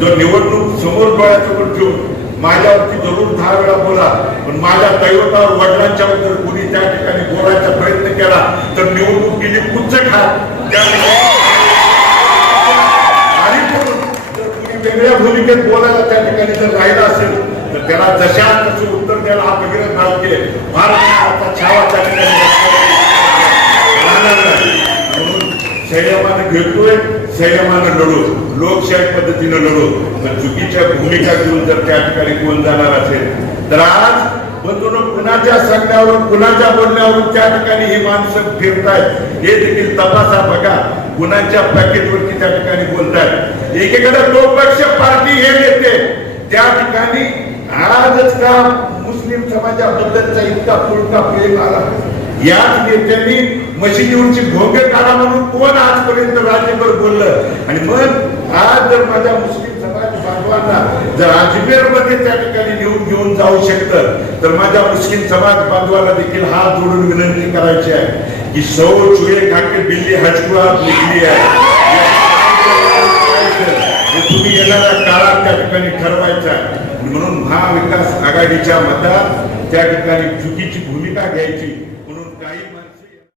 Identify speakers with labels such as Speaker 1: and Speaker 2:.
Speaker 1: जो निवडणूक समोर डोळ्यासमोर ठेवून माझ्यावरती जरूर दहा वेळा बोला पण माझ्या दैवतावर वडिलांच्या बद्दल कोणी त्या ठिकाणी बोलायचा प्रयत्न केला तर निवडणूक गेली कुच्च खात आणि जर कुणी वेगळ्या भूमिकेत बोलायला त्या ठिकाणी जर राहिला असेल तर त्याला जशा तसं उत्तर द्यायला हा भगीरथ भावके महाराष्ट्राचा छावा त्या ठिकाणी म्हणून संयमानं घेतोय संयमानं लढू लोकशाही पद्धतीनं लढू. पण चुकीच्या भूमिका घेऊन जर त्या ठिकाणी कोण जाणार असेल तर आज बंधून कुणाच्या सांगण्यावरून कुणाच्या बोलण्यावरून त्या ठिकाणी ही माणसं फिरतायत हे देखील तपासा बघा. कुणाच्या पॅकेजवरती त्या ठिकाणी बोलतायत. एकीकडे लोकपक्ष पार्टी हे घेते त्या ठिकाणी आजच का मुस्लिम समाजाबद्दलचा इतका पुढका प्रेम आला? याच नेत्यांनी मशिदीवरची भोंगे काढा म्हणून कोण आजपर्यंत राज्यभर बोललं? आणि मग आज जर माझ्या मुस्लिम समाज बांधवांना जर अजमेरमध्ये त्या ठिकाणी नेऊन घेऊन जाऊ शकतं तर माझ्या मुस्लिम समाज बांधवांना देखील हात जोडून विनंती करायची आहे की सौ चुळे खाके बिल्ली हजकुआ निघली आहे. तुम्ही येणाऱ्या काळात त्या ठिकाणी ठरवायचा म्हणून महाविकास आघाडीच्या मतात त्या ठिकाणी चुकीची भूमिका घ्यायची.